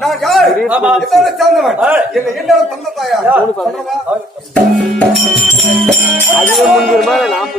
நான் யார்? இதோட சேர்ந்தவன். என்னோட தந்தை தாயா? அது முன்னுரிமை நான்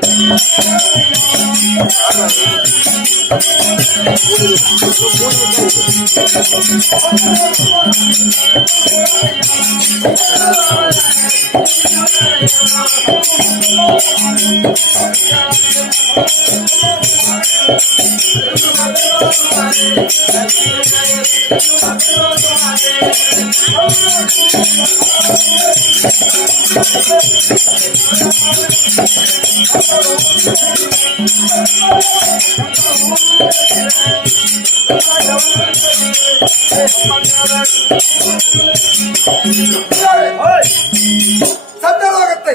சந்தலோகத்தை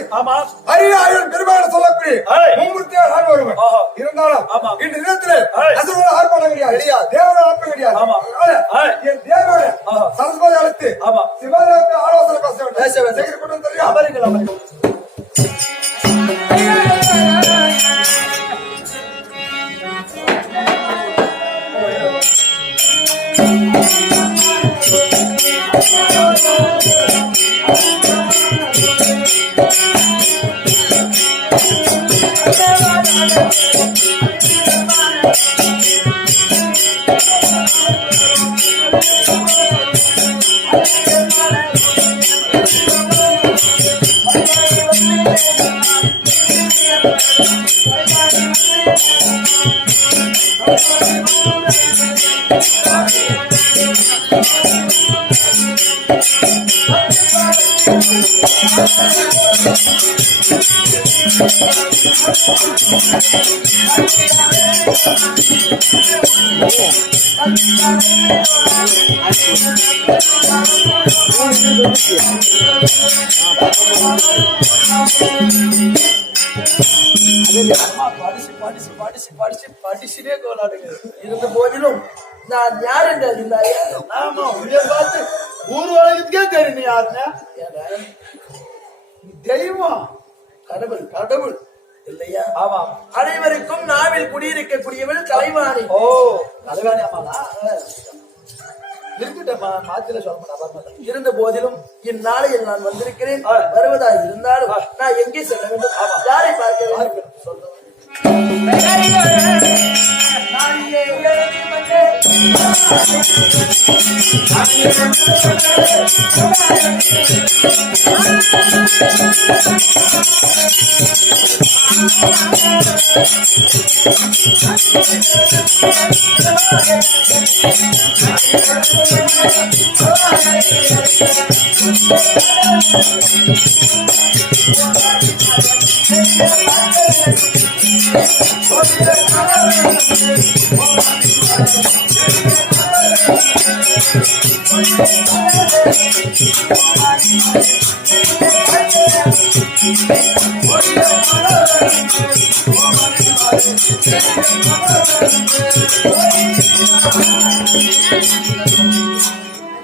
அரியாயிரம் பெருமாள் சொல்லக்கூடிய மும்மூர்த்தியால் ஆள் வருவன் இருந்தாலும் இன்று தினத்திலே அசுரோட ஆர்ப்பாட்டம் கிடையாது, தேவரோட ஆர்ப்பாட்டம் கிடையாது. என் தேவரோட சரஸ்வதி அழைத்து சிவனுக்கு ஆலோசனை பேச வேண்டும். தெரியும் படிச்சுட்டே கோலாடுங்க. இருந்த போதிலும் நான் யார் என்று அறிந்தாயே? ஆமா, உன்னை பார்த்து ஊர் உலகத்துக்கே தெரியும் நீ யாருன்னா. தெய்வம், கடவுள், கடவுள் இல்லையா? ஆமா, அனைவருக்கும் நாவில் குடியிருக்கக்கூடியவள் கலைவாணி. ஓ, கலைவாணி ஆமாடா. இருக்கட்டமா, மாத்திர சொல்ல இருந்த போதிலும் இந்நாளையில் நான் வந்திருக்கிறேன். வருவதாக இருந்தாலும் நான் எங்கே செல்ல வேண்டும், யாரை பார்க்க வேண்டும் சொல்ல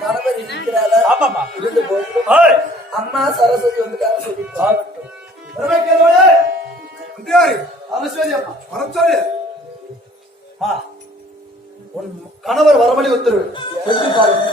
கணவர் இருக்கிறாரா? ஆமாமா, இருந்து போது அம்மா சரஸ்வதி வந்துட்டாங்க சொல்லி உன் கணவர் வரவழி உத்தரவு சென்று பாருங்க.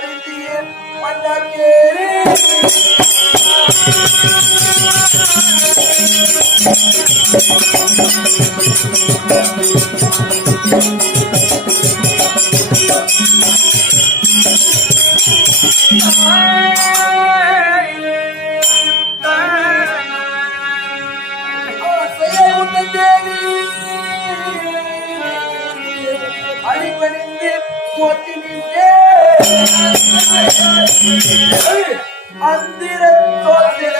மணித்தியே மண்ணாக்கேரி அடிபணிந்து போட்டி நின்றே அந்திர தோற்றில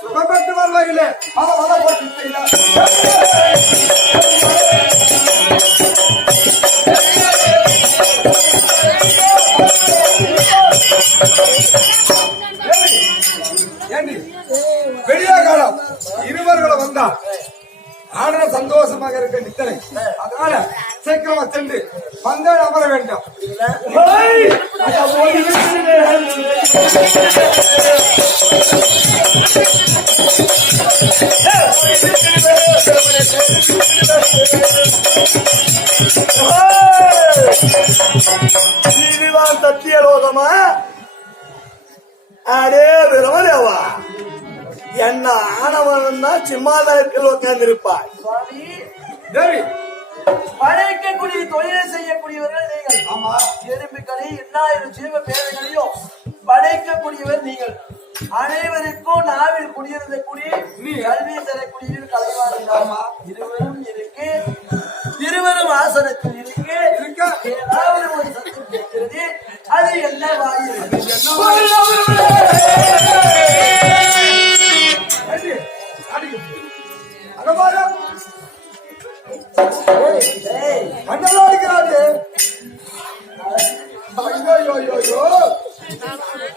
சுகப்பட்டு வருவார்களே அதை வத போட்டு வெளியா காலம் இருவர்களும் வந்தா ஆன சந்தோஷமாக இருக்க நித்தனை அதனால சீக்கிரமா சென்று பந்தல் அமர வேண்டும். இதுதான் சத்தியலோகமா? அடே விரமலேவா, என்ன ஆனவன் தான் சிம்மாதனத்தில் உட்கார்ந்திருப்பாய். தேவி படைக்கக்கூடிய தொழிலை செய்யக்கூடியவர்கள் நீங்கள். ஆமா, எறும்புகளை 8000 ஜீவ பேதைகளையும் படைக்கக்கூடியவர் நீங்கள். அனைவருக்கும் நாவில் குடியிருந்த குடி கல்வி தரக்கூடிய கலைவாணர்கள். இருவரும் இருக்கு, இருவரும் ஆசனத்தில் இருக்கு. ஏதாவது ஒரு சத்தம் கேட்கிறது, அது என்ன வாயில்? மண்டலாடிக்கிறாரு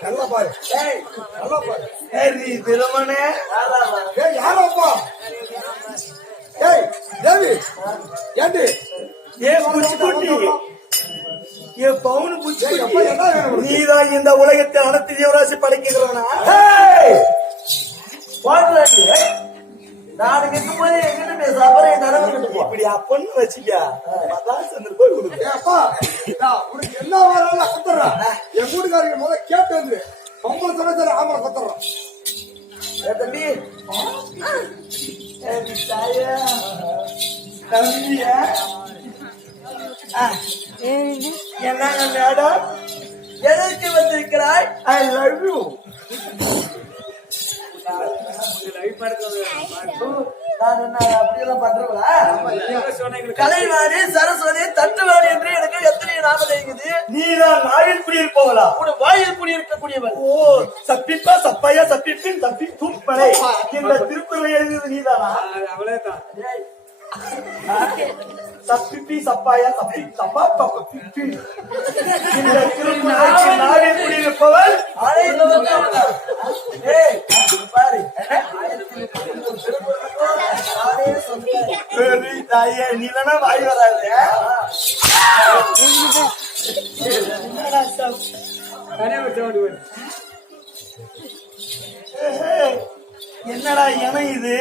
நல்லா பாரு, நல்லா பாரு. திருமணே யாரப்பா? ஏய் தேவி, ஏண்டி பூச்சிக்குட்டி, பவுனு பூச்சி, என்ன வேணும்? நீதான் இந்த உலகத்தில் அனைத்து ஜீவராசி படைக்கிறவனா? நான் இருக்கும்போது எங்கிட்ட பேச அப்புறம் நடந்து இப்படி அப்பன்னு வச்சுக்க போய் கொடுக்கு. அப்பா உனக்கு என்ன வேணும் குத்துறான். என் வீட்டுக்காரங்க முதல்ல கேட்டு வந்து பொம்பளை சொன்ன ஆம்பளை குத்துறான். தம்பி தம்பியா என்னங்க மேடம், எதற்கு வந்திருக்கிறாய்? I love you. அப்படியெல்லாம் பண்றவங்களா? கலைவாணி, சரஸ்வதி, தட்டுவாணி என்று எனக்கு எத்தனை நாமம் இருக்குது. நீதான் நாயில் குடியிருப்பவளா? வாயில் குடியிருக்கக்கூடியவள். ஓ, சப்பிப்பா சப்பையா சப்பிப்பின் தப்பி தூப்பலை இந்த திருக்குறளை எழுதியது நீதானா? அவ்வளவுதான். சப்பிப்பி சப்பாயா சப்பி சப்பா தப்பி இந்த திருக்குறளை நாயில் குடியிருப்பவள். நீலனா வாய் வராது. என்னடா என இது?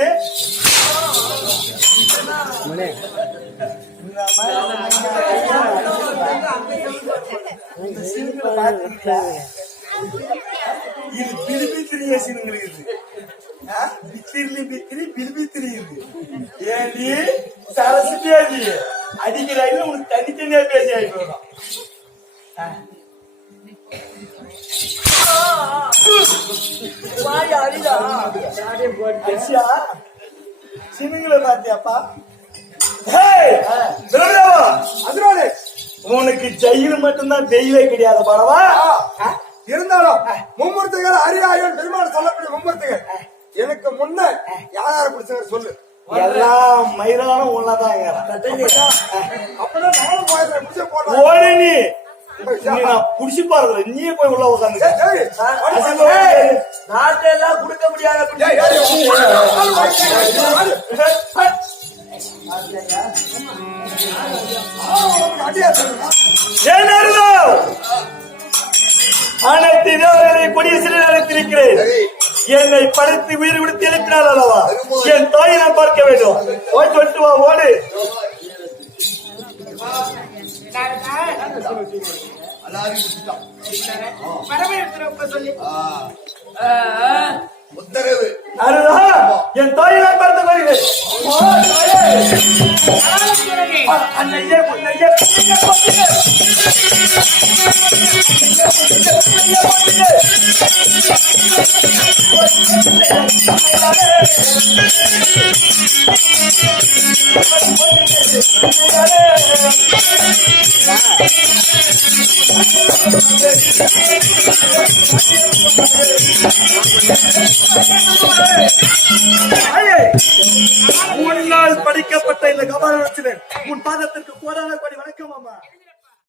இது பிலிபித்திரிய சின்னங்களுக்கு பித்திரி பித்திரி பிலிபித்திரி ஏடி சரசு பேசி அடிக்கிறாங்க. உனக்கு தனித்தனியா பேசி ஆயிடும். சின்னங்களை பாத்தியாப்பா? அதனால உனக்கு ஜெயில் மட்டும்தான் தெய்வே கிடையாது படவா. இருந்தாலும் மும்மூர்த்திகள் அரியாயன் பெருமாள் சொல்லக்கூடிய மும்மூர்த்திகள் எனக்கு முன்ன யார் பிடிச்சவர் சொல்லு. எல்லாம் மயிரானும் ஒன்னாதான் அப்பதான் நானும் பிடிச்ச போடுறேன். ஓடி நீ நான் புடிச்சு பாருங்க நீயே போய் உள்ள உட்காந்து நாட்டெல்லாம் கொடுக்க முடியாத அனைத்து தேவர்களை கொடியசில் அழைத்திருக்கிறேன். என்னை படைத்து உயிர் விடுத்து எழுப்பினால் அல்லவா என் தாயை நான் பார்க்க வேண்டும். ஓடி விட்டு வா ஓடு. அருளா என் தாயை நான் பார்த்து வருகிறேன். அன்னையே முன்னையே உன்னால் படிக்கப்பட்ட இந்த கபாலத்திலே உன் பாதத்திற்கு கோடான கோடி வணக்கம் அம்மா.